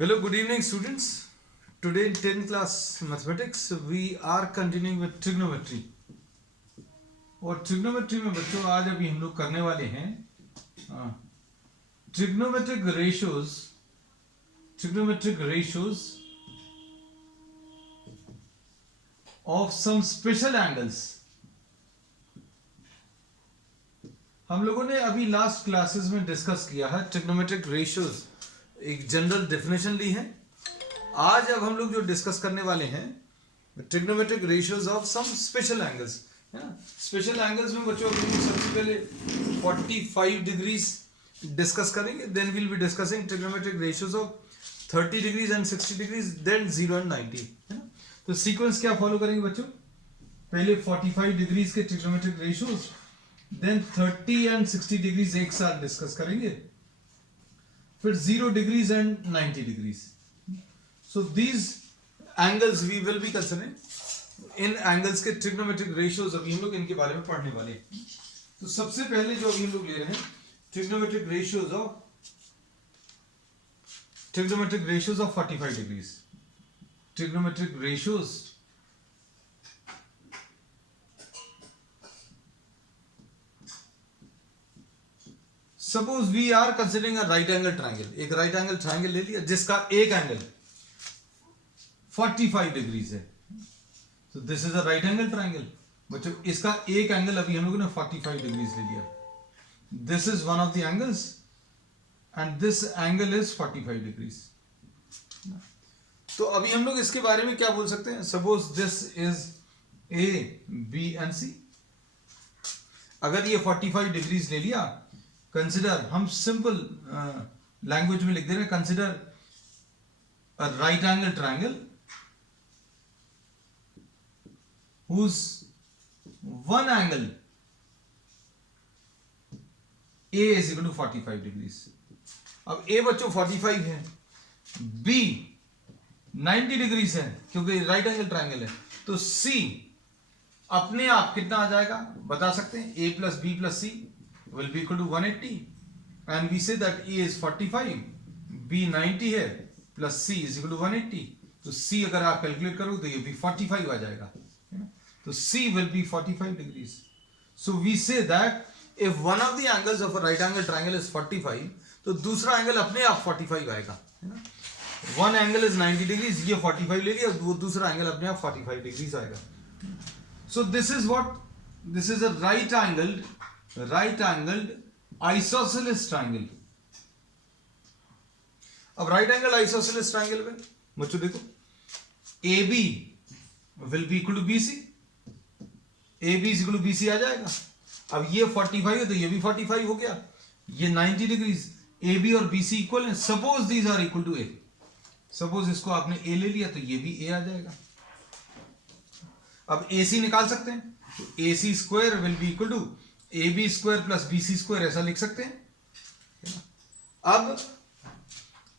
Hello, good evening, students. Today in 10th class mathematics, we are continuing with trigonometry. और trigonometry में बच्चों आज अभी हम लोग करने वाले हैं trigonometric ratios of some special angles. हम लोगों ने अभी लास्ट क्लासेस में डिस्कस किया है ट्रिग्नोमेट्रिक रेशियोज, एक जनरल डेफिनेशन ली है. आज अब हम लोग जो डिस्कस करने वाले हैं trigonometric ratios of some special angles. Special angles में बच्चों सबसे पहले 45 डिग्रीज डिस्कस करेंगे, then will be discussing trigonometric ratios of 30 degrees and 60 degrees, then 0 and 90. तो सीक्वेंस क्या फॉलो करेंगे बच्चों? पहले 45 डिग्रीज के trigonometric ratios, then 30 and 60 degrees एक साथ डिस्कस करेंगे, फिर 0 degrees and 90 degrees. So these angles we will be considering. इन एंगल्स के ट्रिग्नोमेट्रिक रेशियोज अभी हम लोग इनके बारे में पढ़ने वाले हैं. तो सबसे पहले जो अभी हम लोग ले रहे हैं trigonometric ratios of 45 degrees. Trigonometric ratios suppose we are considering a right angle triangle. एक राइट एंगल ट्राइंगल ले लिया जिसका एक एंगल 45 डिग्रीज है. तो this is a right angle triangle. बच्चों इसका एक एंगल अभी हम लोगों ने 45 डिग्रीज ले लिया. This is one of the angles and this angle is 45 degrees. तो अभी हम लोग इसके बारे में क्या बोल सकते हैं? Suppose this is A B and C. अगर ये 45 डिग्रीज ले लिया, कंसिडर, हम सिंपल लैंग्वेज में लिख दे रहे हैं, consider a right angle triangle whose one angle A is equal to 45 degrees. अब A बच्चों 45 है, B 90 डिग्रीज है क्योंकि राइट एंगल ट्राइंगल है. तो C अपने आप कितना आ जाएगा बता सकते हैं? A plus B plus C will be equal to 180 and we say that A is 45, B 90 है plus C is equal to 180. तो C अगर आप कैलकुलेट करोगे तो ये भी 45 आ जाएगा. So C will be 45 degrees. So we say that if one of the angles of a right angle triangle is 45, तो दूसरा एंगल अपने आप 45 आएगा, है ना. One angle is 90 degrees, ये 45 ले लिया, वो दूसरा एंगल अपने आप 45 degrees आएगा. So this is what? This is a right angled isosceles triangle. अब right angle isosceles triangle में बच्चों देखो, AB will be equal to BC. AB is equal to BC आ जाएगा. अब ये 45 है तो ये भी 45 हो गया, ये 90 डिग्रीज. AB और BC इक्वल है. Suppose these are equal to A. सपोज इसको आपने A ले लिया तो ये भी A आ जाएगा. अब AC निकाल सकते हैं, तो AC square will be equal to AB square plus BC square, ऐसा लिख सकते हैं. अब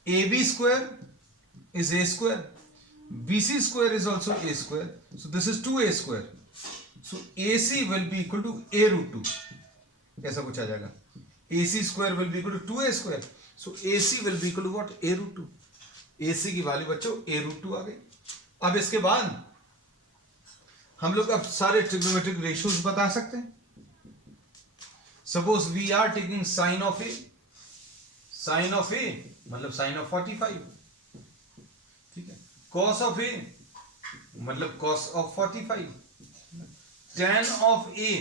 AB square is A square, BC square is also A square, so this is 2A square. So AC will be equal to A root 2. ऐसा कुछ आ जाएगा. AC square will be equal to 2A square. So AC will be equal to what? A root 2. AC की value बच्चों A root 2 आ गई. अब इसके बाद हम लोग अब सारे ट्रिग्नोमेट्रिक रेशियोज बता सकते हैं. Suppose we are taking sine of A. Sine of A मतलब साइन ऑफ 45. ठीक है. cos of A मतलब cos of 45. tan of A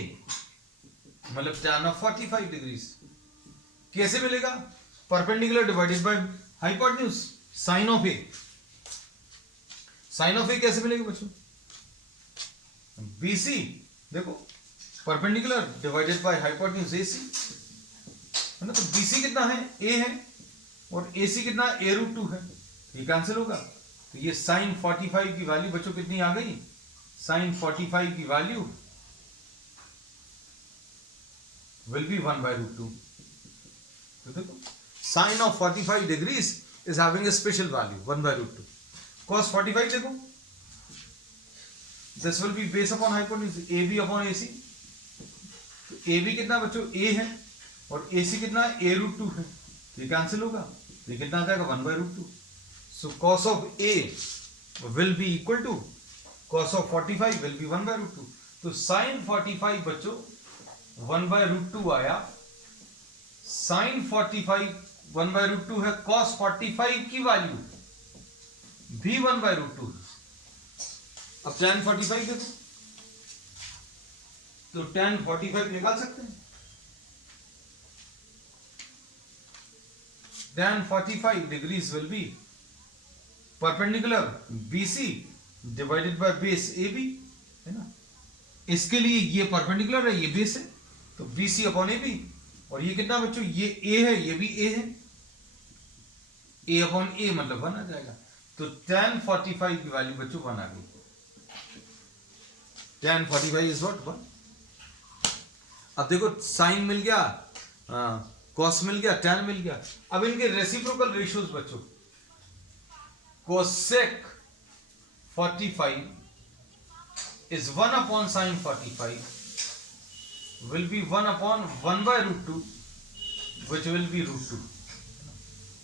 मतलब tan of 45 डिग्रीज. कैसे मिलेगा? Perpendicular divided by hypotenuse. Sine of A, sine of A कैसे मिलेगा बच्चों? BC देखो, perpendicular divided by hypotenuse AC, है ना. तो BC कितना है? A है, और AC कितना? A रूट 2 है. ये कैंसिल होगा. तो ये साइन 45 की वैल्यू बच्चों कितनी आ गई? साइन 45 की value will be 1 by root 2. तो देखो, sine of 45 degrees is having a special value 1 by root 2. cos 45 देखो, this will be base upon hypotenuse AB upon AC. तो AB कितना बच्चों? A है, और AC कितना? A रूट 2 है. ये कैंसिल होगा. ये कितना आ जाएगा? 1 by root 2. So cos of A will be equal to cos of 45 will be 1 by root 2. तो sin 45 बच्चों 1 by root 2 आया. sin 45 1 by root 2 है. cos 45 की वैल्यू भी 1 by root 2. अब tan 45 देखो, तो tan 45 निकाल सकते हैं. tan 45 degrees will be perpendicular BC divided by base AB, है ना. इसके लिए ये परपेंडिकुलर है, ये बेस है, तो BC अपॉन AB. और ये कितना बच्चों, ये A है, ये भी A है, A अपॉन A मतलब 1 आ जाएगा. तो tan 45 की वैल्यू बच्चों 1 आ गई. tan 45 is what 1. अब देखो साइन मिल गया, कॉस मिल गया, tan मिल गया. अब इनके रेसिप्रोकल रेशियोज बच्चों, cosec 45 is 1 upon sin 45 will be 1 upon 1 by root 2 which will be root 2.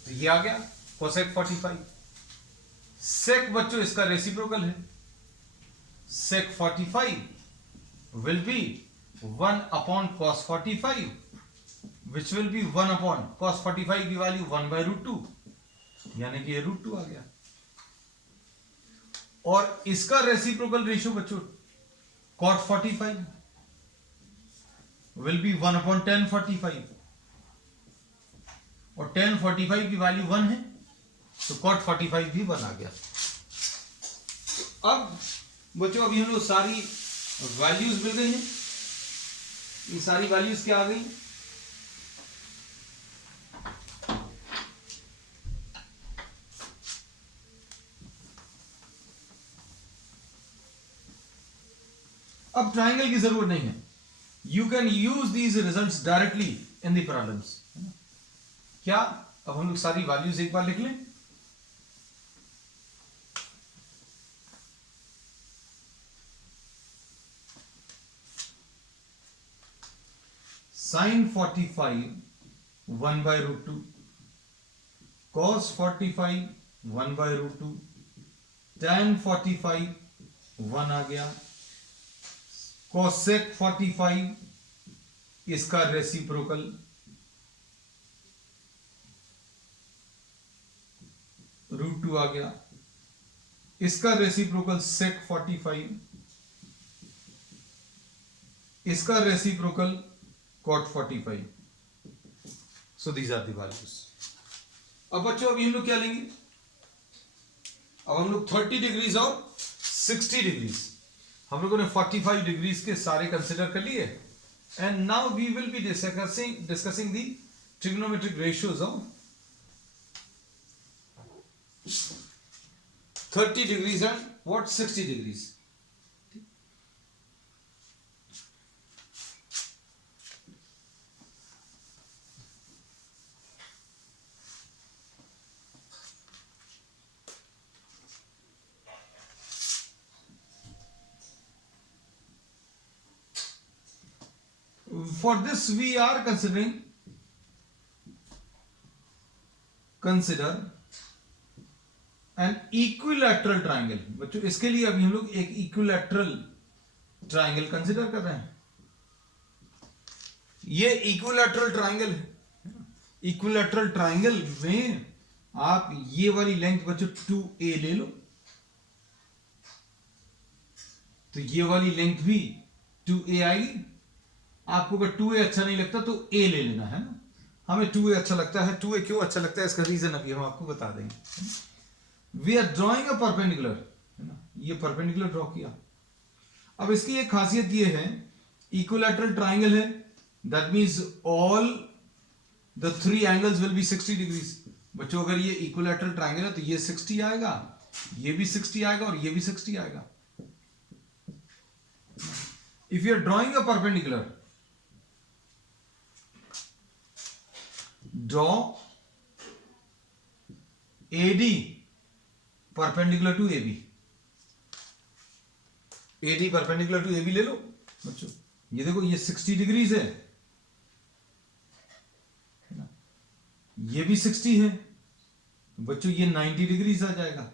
तो ये आ गया cosec 45. sec बच्चों इसका रेसिप्रोकल है. sec 45 will be 1 upon cos 45 which will be 1 upon cos 45 की वैल्यू 1 by root 2, यानी कि ये root 2 आ गया. और इसका रेसिप्रोकल रेशियो बच्चों cot 45 will be 1 upon tan 45, और tan 45 की वैल्यू 1 है, तो cot 45 भी 1 आ गया. अब बच्चों अभी हम लोग सारी वैल्यूज मिल गई हैं. ये सारी वैल्यूज क्या आ गई, अब ट्राइंगल की जरूरत नहीं है. You can use these results directly in the problems. क्या अब हम लोग सारी वैल्यूज एक बार लिख लें. sin 45 1 by root 2, cos 45 1 by root 2, tan 45 1 आ गया, cosec 45 इसका रेसिप्रोकल रूट 2 आ गया, इसका रेसिप्रोकल sec 45, इसका reciprocal cot 45. so these are the values. अब बच्चों अभी हम लोग क्या लेंगे, अब हम लोग 30 डिग्रीज और 60 डिग्रीज, हम लोगों ने 45 डिग्रीज के सारे कंसिडर कर लिए. And now we will be discussing the trigonometric ratios of 30 degrees and what 60 degrees. For this we are consider an equilateral triangle. बच्चों इसके लिए अभी हम लोग एक equilateral triangle कंसिडर कर रहे हैं. ये equilateral triangle है. equilateral triangle में आप ये वाली लेंथ बच्चों 2a ले लो, तो ये वाली लेंथ भी 2a आएगी. आपको अगर 2a अच्छा नहीं लगता तो a ले लेना है ना. हमें 2a अच्छा लगता है. 2a क्यों अच्छा लगता है इसका रीजन अभी हम आपको बता देंगे. We are drawing a perpendicular, है ना, ये परपेंडिकुलर ड्रॉ किया. अब इसकी एक खासियत ये है, इक्विलैटरल ट्राइंगल है, that means all the 3 angles will be 60 degrees. बच्चों अगर ये इक्विलैटरल ट्राइंगल है तो ये 60 आएगा, ये भी 60 आएगा और ये भी 60 आएगा. If you are drawing a perpendicular, draw AD perpendicular to AB. AD perpendicular to AB ले लो बच्चों. ये देखो ये 60 डिग्रीज है ना, ये भी 60 है, बच्चों ये 90 डिग्रीज आ जाएगा,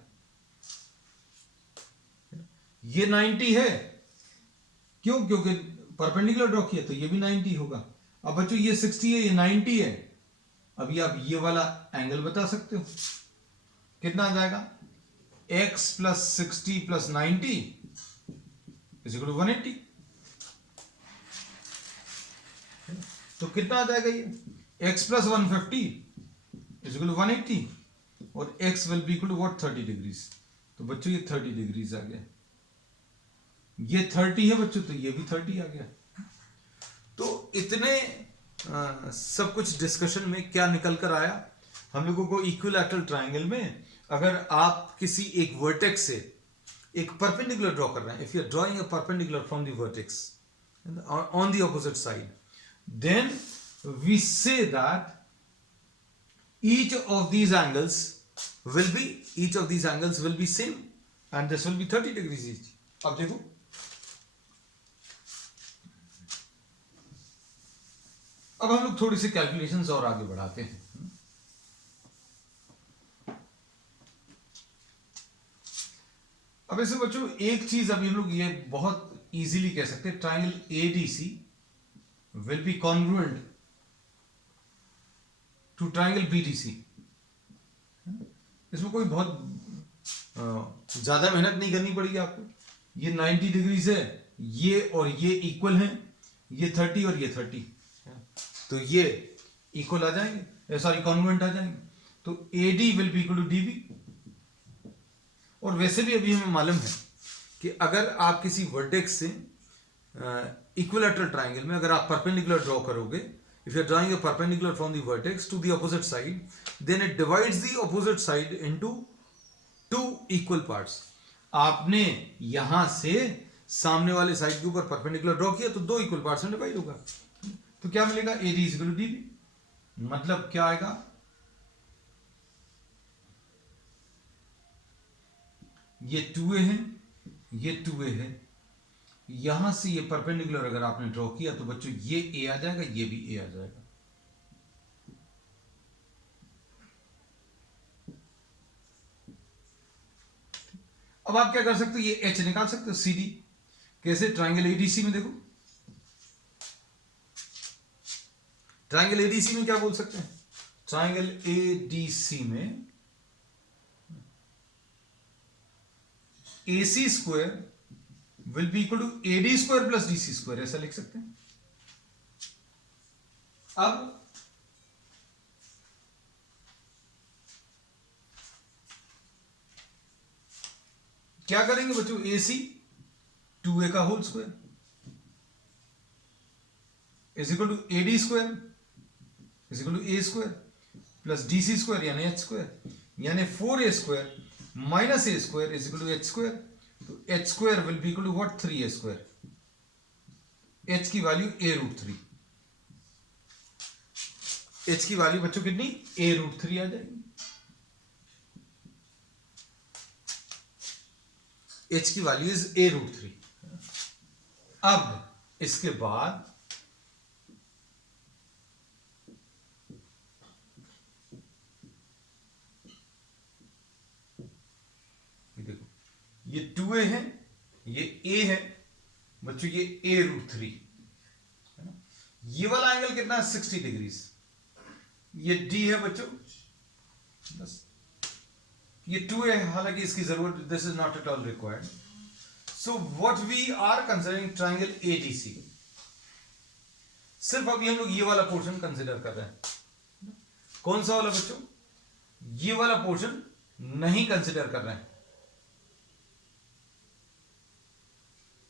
ये 90 है, क्यों? क्योंकि परपेंडिकुलर ड्रॉ किया तो ये भी 90 होगा। अब बच्चों ये 60 है, ये 90 है, अभी आप ये वाला एंगल बता सकते हो, कितना आ जाएगा? x plus 60 plus 90 is equal to 180। तो कितना आ जाएगा ये? x plus 150 is equal to 180 और x will be equal to what? 30 degrees. तो बच्चों ये 30 डिग्रीज आ गया, ये 30 है बच्चों, तो ये भी 30 आ गया। तो इतने सब कुछ डिस्कशन में क्या निकल कर आया? हम लोगों को इक्विलैटरल ट्रायंगल में अगर आप किसी एक वर्टेक्स से एक परपेंडिकुलर ड्रॉ कर रहे हैं, if you are drawing a perpendicular from the vertex on the opposite side, then we say that each of these angles will be same and this will be 30 degrees each. अब देखो, अब हम लोग थोड़ी सी calculations और आगे बढ़ाते हैं। अब ऐसे बच्चों एक चीज अभी हम लोग ये बहुत इजीली कह सकते हैं, triangle ADC will be congruent to triangle BDC। इसमें कोई बहुत ज्यादा मेहनत नहीं करनी पड़ेगी आपको। ये 90 डिग्रीज है, ये और ये इक्वल हैं, ये 30 और ये 30, तो ये इक्वल आ जाएंगे, सॉरी कॉन्ग्रुएंट आ जाएंगे। तो AD will be equal to DB। और वैसे भी अभी हमें मालूम है कि अगर आप किसी वर्टेक्स से इक्विलैटरल ट्रायंगल में अगर आप परपेंडिकुलर ड्रॉ करोगे, if you are drawing a perpendicular from the vertex to the opposite side, then it divides the opposite side into 2 equal parts. आपने यहां से सामने वाले साइड के ऊपर परपेंडिकुलर ड्रॉ किया तो 2 इक्वल पार्ट्स में डिवाइड होगा। तो क्या मिलेगा? AD is equal to DB। मतलब क्या आएगा? ये 2A है, ये 2A है, यहां से ये परपेंडिकुलर अगर आपने ड्रॉ किया तो बच्चों ये A आ जाएगा, ये भी A आ जाएगा। अब आप क्या कर सकते हो? ये H निकाल सकते हो, CD। कैसे? ट्रायंगल ADC में देखो, ट्रायंगल ADC में क्या बोल सकते हैं? ट्रायंगल ADC में AC square will be equal to AD square plus DC square, ऐसा लिख सकते हैं। अब क्या करेंगे बच्चों? AC 2A का whole square is equal to AD square is equal to A square plus DC square यानी H स्क्वायर, यानी 4A square minus A square is equal to H square. तो H square will be equal to what? 3A square. H की value A√3, H की value बच्चों कितनी? A√3 आ जाएगी। H की value is A√3। अब इसके बाद देखो, ये 2A है, ये A है बच्चों, ये A√3 है ना। ये वाला एंगल कितना है? 60 डिग्रीज। ये D है बच्चों, बस ये 2A है, हालांकि इसकी जरूरत, this is not at all required. So what we are considering triangle ADC। सिर्फ अभी हम लोग ये वाला पोर्शन कंसिडर कर रहे हैं। कौन सा वाला बच्चों? ये वाला पोर्शन नहीं कंसिडर कर रहे हैं।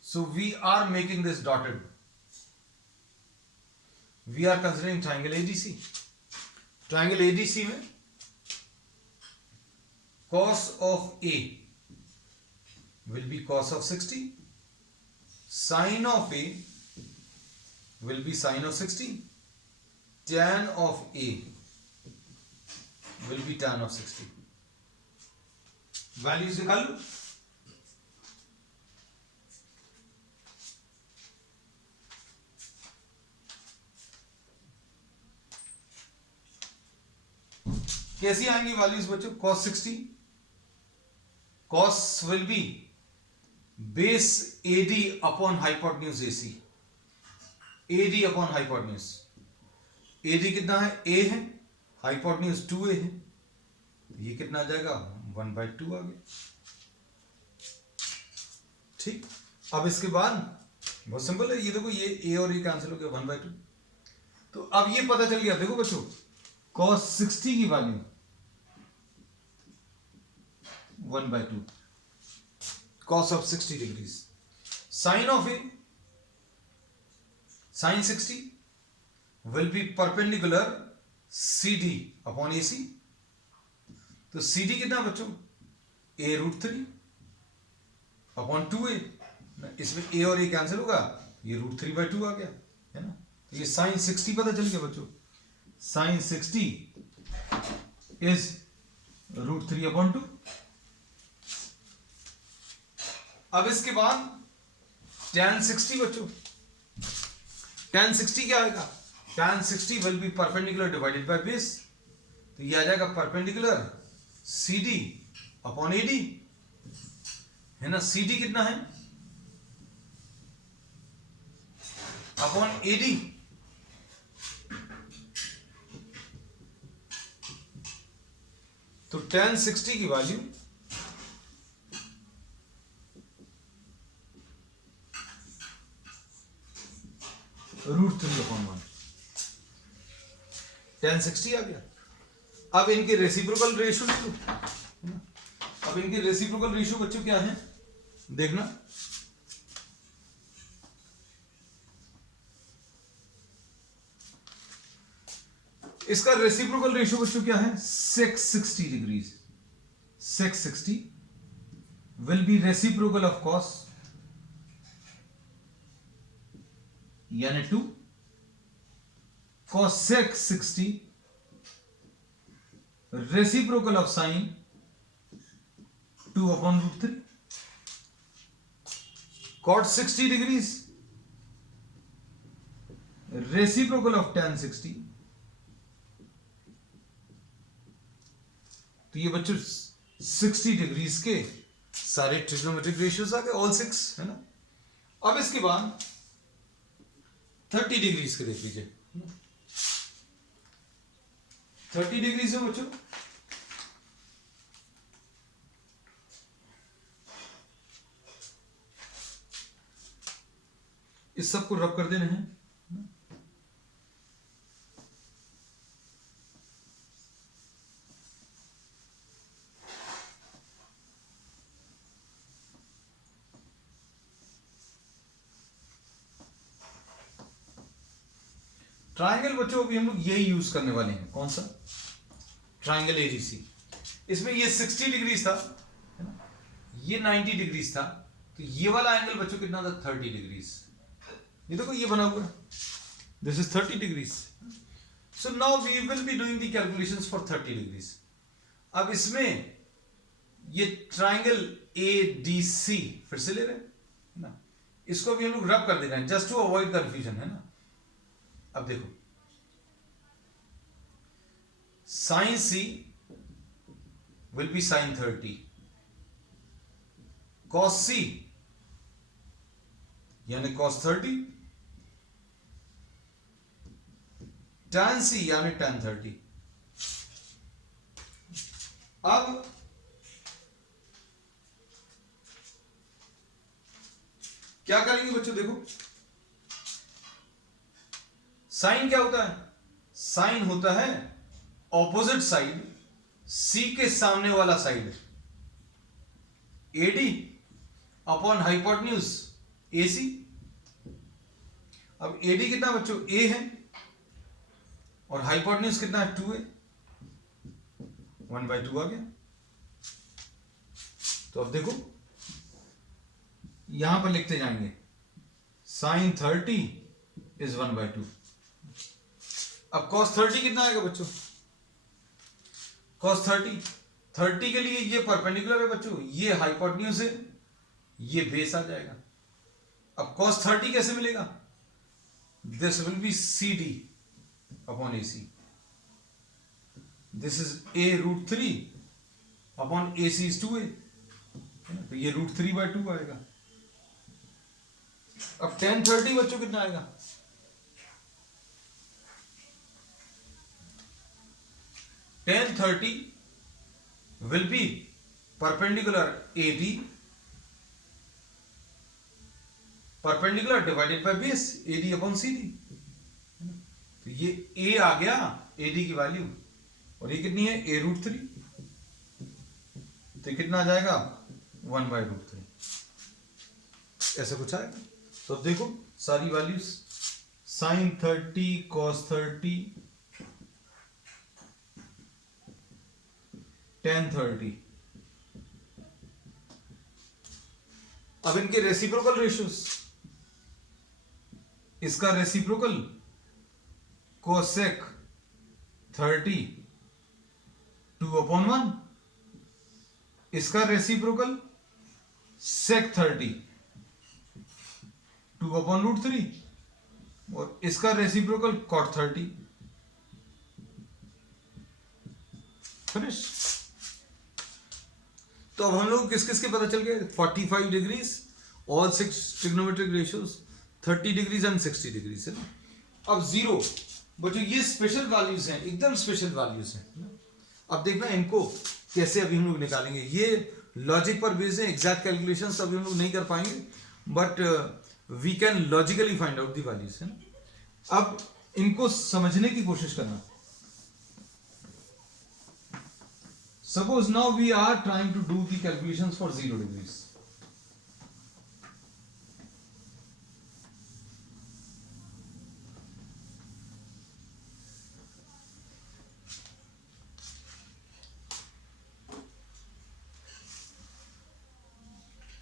So we are making this dotted. We are considering triangle ADC. Triangle ADC में cos of A will be cos of 60. Sin of A will be sin of 60. Tan of A will be tan of 60. Values निकाल लो। कैसी आएंगी values बच्चों? cos 60, cos will be base AD upon hypotenuse AC, AD upon hypotenuse, AD कितना है? A है, hypotenuse 2A है, ये कितना आ जाएगा? 1/2 आ गया। ठीक, अब इसके बाद बहुत सिंपल है, ये देखो ये A और A कैंसिल हो गया, 1/2। तो अब ये पता चल गया, देखो बच्चों cos 60 की value 1/2, cos of 60 degrees, sin of A, sin 60 will be perpendicular CD upon AC। तो CD कितना बच्चों? A√3 अपॉन 2A, इसमें A और A कैंसिल होगा, ये √3/2 आ गया, है ना। तो ये sin 60 पता चल गया बच्चों, sin 60 is √3/2। अब इसके बाद tan 60 बच्चों, tan 60 क्या आएगा? tan 60 will be perpendicular divided by base, तो ये आ जाएगा perpendicular CD अपॉन AD, है ना। CD कितना है? अपॉन AD, तो tan 60 की वैल्यू √3/1, tan 60 आ गया। अब इनके रेसिप्रोकल रेशियो ले लो, अब इनके रेसिप्रोकल रेशियो बच्चों क्या है देखना। इसका रेसिप्रोकल रेशियो बच्चों क्या है? sec 60 degrees, sec 60 will be reciprocal of cos, यानी 2, cos sec 60 reciprocal of sin 2/√3, cot 60 degrees reciprocal of tan 60। तो ये बच्चों 60 डिग्रीज के सारे ट्रिग्नोमेट्रिक रेशियोज आ गए, ऑल 6, है ना। अब इसके बाद 30 डिग्रीज के देख लीजिए, 30 डिग्रीज है बच्चों, इस सबको रब कर देना है। ट्राइंगल बच्चों अभी हम लोग यही यूज करने वाले हैं, कौन सा? Triangle AGC. इसमें ये 60 डिग्रीज था, है ना, ये 90 डिग्रीज था, तो ये वाला एंगल बच्चों कितना था? 30 डिग्रीज। ये देखो ये बना हुआ है, this is 30 degrees. So now we will be doing the calculations for 30 degrees. अब इसमें ये ट्राइंगल एडीसी फिर से ले रहे हैं ना, इसको भी हम लोग रब कर दे रहे हैं जस्ट टू अवॉइड कंफ्यूजन, है ना। अब देखो sine C will be sine 30, cos C यानी कॉस 30, tan सी यानी tan 30। अब क्या करेंगे बच्चों? देखो साइन क्या होता है? साइन होता है ऑपोजिट साइड, सी के सामने वाला side, AD upon hypotenuse AC. अब एडी कितना बच्चों? ए है, और हाइपोटेन्यूज कितना है? 2 है, 1/2 आ गया। तो अब देखो यहां पर लिखते जाएंगे साइन 30 इज 1/2। अब cos 30 कितना आएगा बच्चों? cos 30 के लिए ये परपेंडिकुलर है बच्चों, ये हाइपोटेन्यूज है, ये बेस आ जाएगा। अब cos 30 कैसे मिलेगा? This will B CD upon AC, this is a√3 upon AC is 2a, तो ये √3/2 आएगा। अब tan 30 बच्चों कितना आएगा? tan 30 will be perpendicular AD perpendicular divided by base AD upon CD। तो ये A आ गया AD की वैल्यू, और ये कितनी है a√3, तो कितना आ जाएगा 1/√3, ऐसा कुछ आएगा। तो अब देखो सारी वैल्यूज, sin 30 cos 30 tan 30, अब इनके रेसिप्रोकल रेशियोज, इसका रेसिप्रोकल cosec 30 2/1, इसका रेसिप्रोकल sec 30 2/√3, और इसका रेसिप्रोकल cot 30। फिनिश। तो अब हम लोग किस किस के पता चल गए, 45 degrees, all 6 trigonometric ratios, 30 degrees and 60 degrees है। अब जीरो बच्चों ये स्पेशल वैल्यूज हैं, एकदम स्पेशल वैल्यूज हैं। अब देखना इनको कैसे अभी हम लोग निकालेंगे, ये लॉजिक पर बेस्ड है, एग्जैक्ट कैलकुलेशंस अभी हम लोग नहीं कर पाएंगे, but we can logically find out the values है। अब इनको समझने की कोशिश करना। Suppose now we are trying to do the calculations for 0 degrees.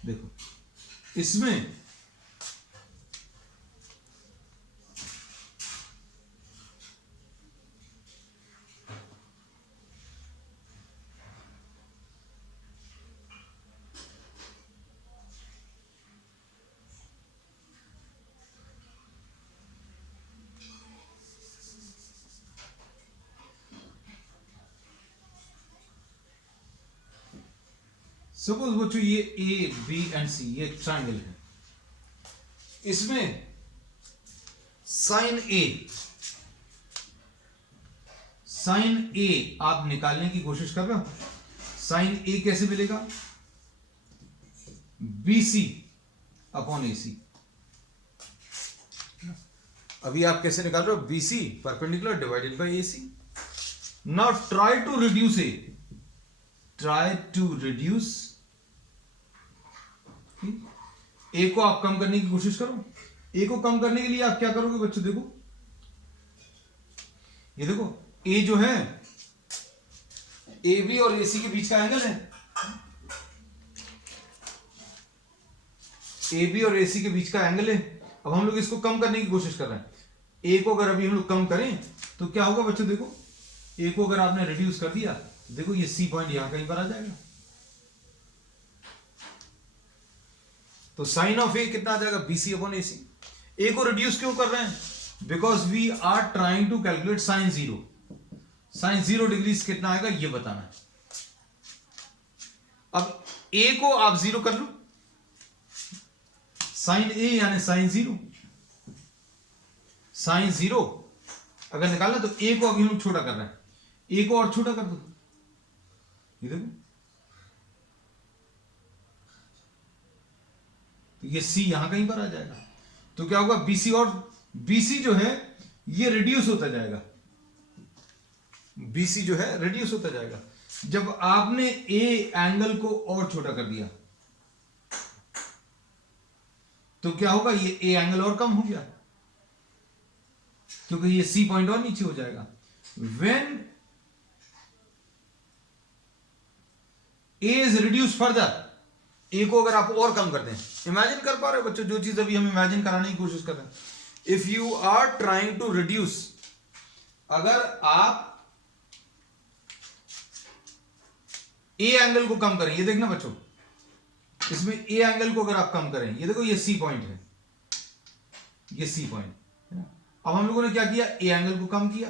देखो इसमें सपोज बच्चों ये ए बी एंड सी ये ट्राइंगल है, इसमें साइन ए आप निकालने की कोशिश कर रहे हो। साइन ए कैसे मिलेगा, BC अपॉन AC। अभी आप कैसे निकाल रहे हो, BC perpendicular divided by AC। Now try to reduce A को आप कम करने की कोशिश करो। ए को कम करने के लिए आप क्या करोगे बच्चों, देखो ये देखो ए जो है AB और AC के बीच का एंगल है, AB और AC के बीच का एंगल है। अब हम लोग इसको कम करने की कोशिश कर रहे हैं। ए को अगर अभी हम लोग कम करें तो क्या होगा बच्चों, देखो ए को अगर आपने रिड्यूस कर दिया, देखो ये C पॉइंट यहां कहीं पर आ जाएगा। तो साइन ऑफ ए कितना आ जाएगा, BC अपॉन AC। ए को रिड्यूस क्यों कर रहे हैं, because we are trying to calculate sine 0। Sine 0 degrees कितना आएगा ये बताना है। अब ए को आप 0 कर लो, साइन ए यानी साइन 0। साइन 0 अगर निकालना तो ए को अभी हम छोटा कर रहे हैं, ए को और छोटा कर दो, ये देखो तो ये C यहां कहीं पर आ जाएगा। तो क्या होगा, BC और BC जो है ये रिड्यूस होता जाएगा, BC जो है रिड्यूस होता जाएगा जब आपने A एंगल को और छोटा कर दिया। तो क्या होगा, ये A एंगल और कम हो गया क्योंकि ये C पॉइंट और नीचे हो जाएगा। When A is reduced further, A को अगर आप और कम कर दें, इमेजिन कर पा रहे हो बच्चों जो चीज अभी हम इमेजिन कराने की कोशिश कर रहे हैं। If you are trying to reduce, अगर आप A एंगल को कम करें, ये देखना बच्चों इसमें A एंगल को अगर आप कम करें, ये देखो ये C पॉइंट है, ये C पॉइंट है ना। अब हम लोगों ने क्या किया, A एंगल को कम किया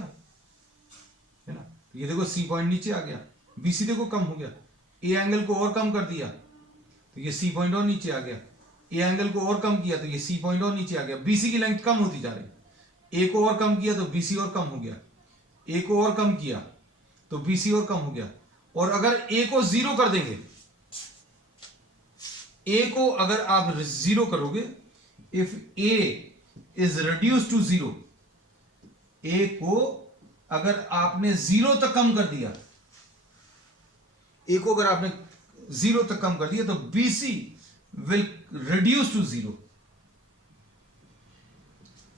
है ना, ये देखो सी पॉइंट नीचे आ गया, बीसी देखो कम हो गया, ए एंगल को और कम कर दिया तो ये सी पॉइंट और नीचे आ गया, ए एंगल को और कम किया तो ये सी पॉइंट और नीचे आ गया, बीसी की लेंथ कम होती जा रही, ए को और कम किया तो बीसी और कम हो गया, ए को और कम किया तो बीसी और कम हो गया। और अगर ए को जीरो कर देंगे, ए को अगर आप जीरो करोगे, if A is reduce to zero, A को अगर आपने जीरो तक कम कर दिया, ए को अगर आपने जीरो तक कम कर दिया तो BC will reduce to zero.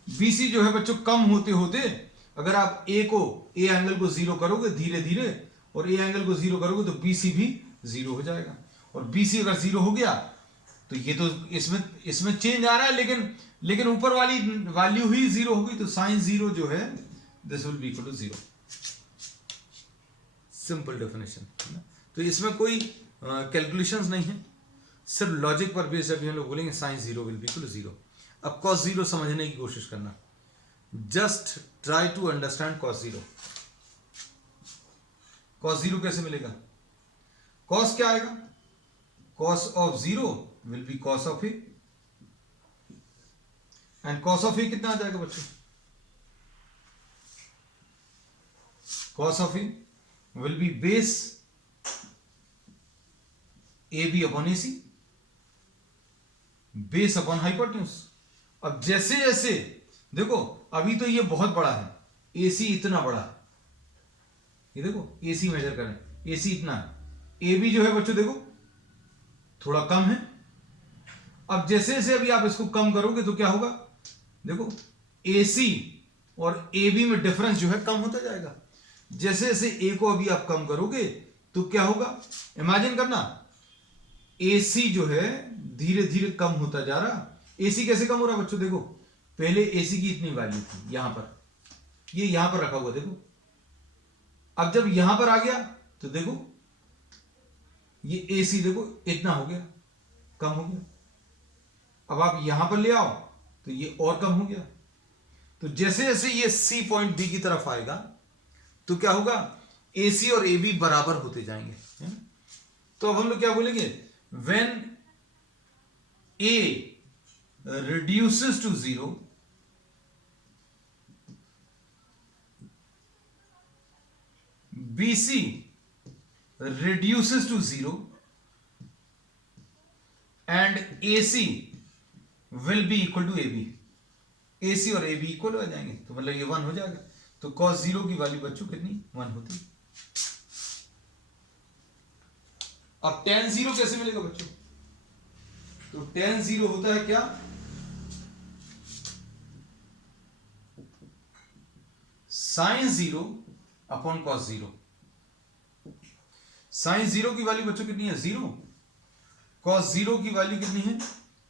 BC जो है बच्चों कम होते होते अगर आप ए एंगल को जीरो करोगे धीरे धीरे और ए एंगल को जीरो करोगे तो बीसी भी जीरो हो जाएगा। और बीसी अगर जीरो हो गया तो ये तो इसमें चेंज आ रहा है, लेकिन ऊपर वाली वैल्यू ही जीरो होगी, तो साइन जीरो जो है this will be equal to zero. Simple definition. तो इसमें कोई कैलकुलेशंस नहीं है, सिर्फ लॉजिक पर बेस्ड अभी हम लोग बोलेंगे sine zero will be equal to zero. अब कॉस जीरो समझने की कोशिश करना, just try to understand cos zero. Cos zero कैसे मिलेगा? कॉस क्या आएगा? Cos of zero will be cos of A, and cos of A कितना आ जाएगा बच्चों? Cos of A will be base A B upon A C, base upon hypotenuse. अब जैसे जैसे देखो अभी तो ये बहुत बड़ा है, ए सी इतना बड़ा है, ये देखो ए सी मेजर करें, ए सी इतना है, ए बी जो है बच्चों देखो थोड़ा कम है। अब जैसे जैसे अभी आप इसको कम करोगे तो क्या होगा? देखो ए सी और ए बी में डिफरेंस जो है कम होता जाएगा। जैसे जैसे ए को अभी आप कम करोगे तो क्या होगा? इमेजिन करना, ए सी जो है धीरे धीरे कम होता जा रहा। ए सी कैसे कम हो रहा बच्चों? देखो पहले ए सी की इतनी वैल्यू थी यहां पर, ये यहां पर रखा हुआ देखो, अब जब यहां पर आ गया तो देखो ये ए सी देखो इतना हो गया, कम हो गया। अब आप यहां पर ले आओ तो ये और कम हो गया। तो जैसे जैसे ये सी पॉइंट बी की तरफ आएगा तो क्या होगा? ए सी और ए बी बराबर होते जाएंगे, है ना? तो अब हम लोग क्या बोलेंगे? When A reduces to zero, BC reduces to zero, and AC will be equal to AB. AC और AB इक्वल हो जाएंगे तो मतलब ये 1 हो जाएगा। तो cos जीरो की वैल्यू बच्चों कितनी? 1 होती। अब tan जीरो कैसे मिलेगा बच्चों? तो tan जीरो होता है क्या? Sine zero upon cos zero. Sine zero की वैल्यू बच्चों कितनी है? 0। कॉस जीरो की वैल्यू कितनी है?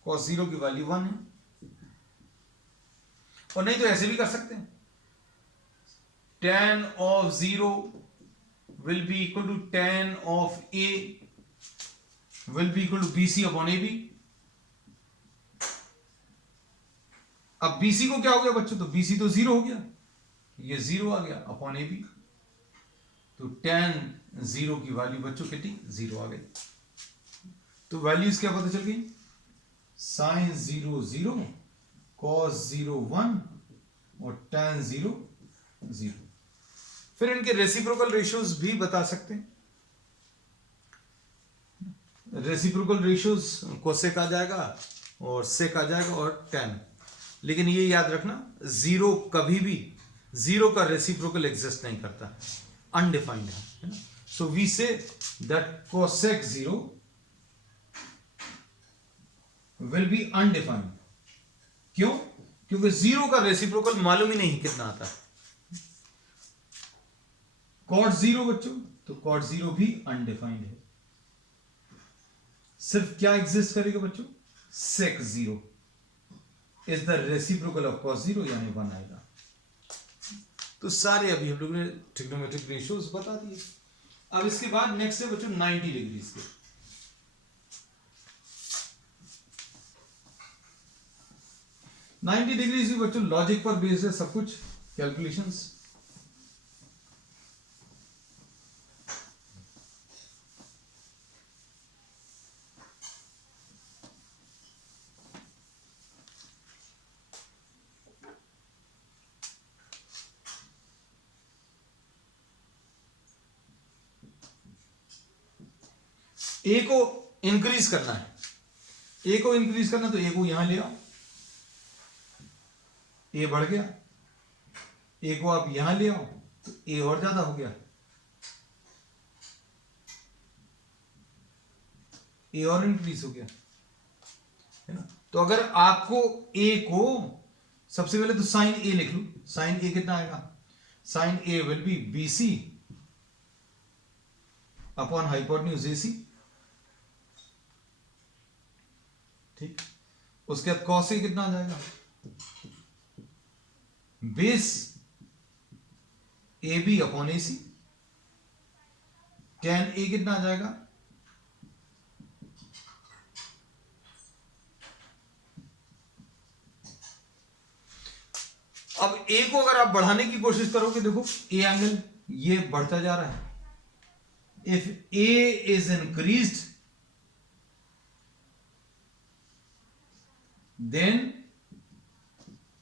कॉस जीरो की वैल्यू 1 है। और नहीं तो ऐसे भी कर सकते हैं, tan of zero will be equal to tan of A will be equal to BC upon AB। अब BC को क्या हो गया बच्चों? तो BC तो 0 हो गया, ये 0 आ गया अपॉन AB। तो tan जीरो की वैल्यू बच्चों कितनी? 0 आ गई। तो वैल्यूज क्या पता चल गई? साइन जीरो 0, कॉस जीरो 1 और tan जीरो 0। फिर इनके रेसिप्रोकल रेशियोज भी बता सकते हैं। रेसिप्रोकल रेशियोज कोसेक आ जाएगा और सेक आ जाएगा और tan। लेकिन ये याद रखना, जीरो कभी भी, जीरो का रेसिप्रोकल एग्जिस्ट नहीं करता, अनडिफाइंड है ना। So we say that cosec zero will be undefined. क्यों? क्योंकि जीरो का रेसिप्रोकल मालूम ही नहीं कितना आता है। कॉट जीरो बच्चों, तो कॉट जीरो भी अनडिफाइंड है। सिर्फ क्या एग्जिस्ट करेगा बच्चों? Sec zero is the reciprocal of cos zero, यानी 1 आएगा। तो सारे अभी हम लोगों ने ट्रिग्नोमेट्रिक रेशियोज बता दिए। अब इसके बाद नेक्स्ट है बच्चों 90 डिग्रीज के। 90 डिग्रीज भी बच्चों लॉजिक पर बेस्ड है सब कुछ, कैलकुलेशंस। ए को इंक्रीज करना है, ए को इंक्रीज करना तो ए को यहां ले आओ, ए बढ़ गया, ए को आप यहां ले आओ तो ए और ज्यादा हो गया, ए और इंक्रीज हो गया, है ना। तो अगर आपको ए को सबसे पहले तो साइन ए लिख लू, साइन ए कितना आएगा, sine A will be B C upon hypotenuse A C, ठीक। उसके बाद कॉस ए कितना आ जाएगा, base A B upon A C, tan A कितना आ जाएगा, अब ए को अगर आप बढ़ाने की कोशिश करोगे, देखो ए एंगल ये बढ़ता जा रहा है, if A is increased then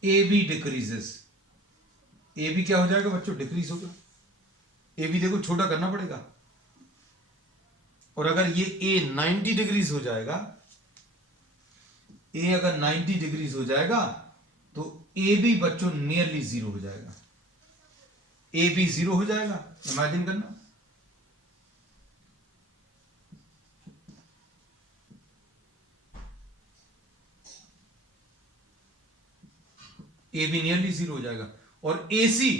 A B decreases, A B क्या हो जाएगा बच्चों, डिक्रीज होगा, ए बी देखो छोटा करना पड़ेगा, और अगर ये ए 90 डिग्रीज हो जाएगा, ए अगर 90 डिग्रीज हो जाएगा तो ए बी बच्चों नियरली जीरो हो जाएगा, ए बी जीरो हो जाएगा, इमेजिन करना, ए बी नियरली जीरो हो जाएगा, और A C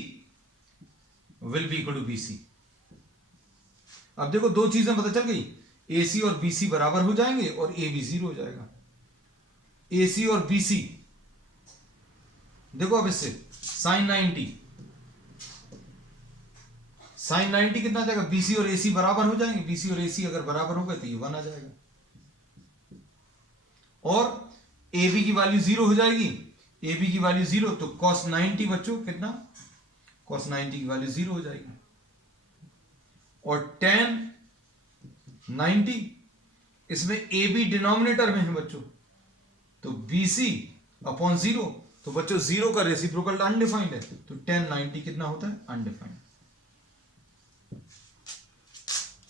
will be equal to B C. अब देखो दो चीजें पता चल गई, ए सी और बी सी बराबर हो जाएंगे और ए बी जीरो हो जाएगा, ए सी और बी सी देखो अब इससे साइन 90, साइन 90 कितना आ जाएगा, बीसी और एसी बराबर हो जाएंगे, बीसी और एसी अगर बराबर हो गए तो ये 1 आ जाएगा, और ए बी की वैल्यू जीरो हो जाएगी, ए बी की वैल्यू जीरो तो कॉस 90 बच्चों कितना, कॉस 90 की वैल्यू जीरो हो जाएगी, और टेन 90 इसमें ए बी डिनोमिनेटर में है बच्चों, तो बी सी अपॉन जीरो, तो बच्चों जीरो का रेसिप्रोकल अनडिफाइंड है, तो टेन 90 कितना होता है, undefined.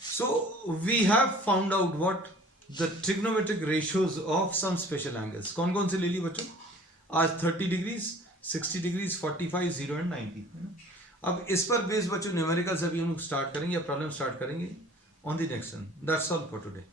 So we have found out what the trigonometric ratios of some special angles. कौन कौन से ले लिए बच्चों आज, 30 डिग्रीज, 60 डिग्रीज, 45, 0 एंड 90, है ना। अब इस पर बेस बच्चों न्यूमेरिकल्स अभी हम लोग स्टार्ट करेंगे या प्रॉब्लम स्टार्ट करेंगे on the next one. That's all for today.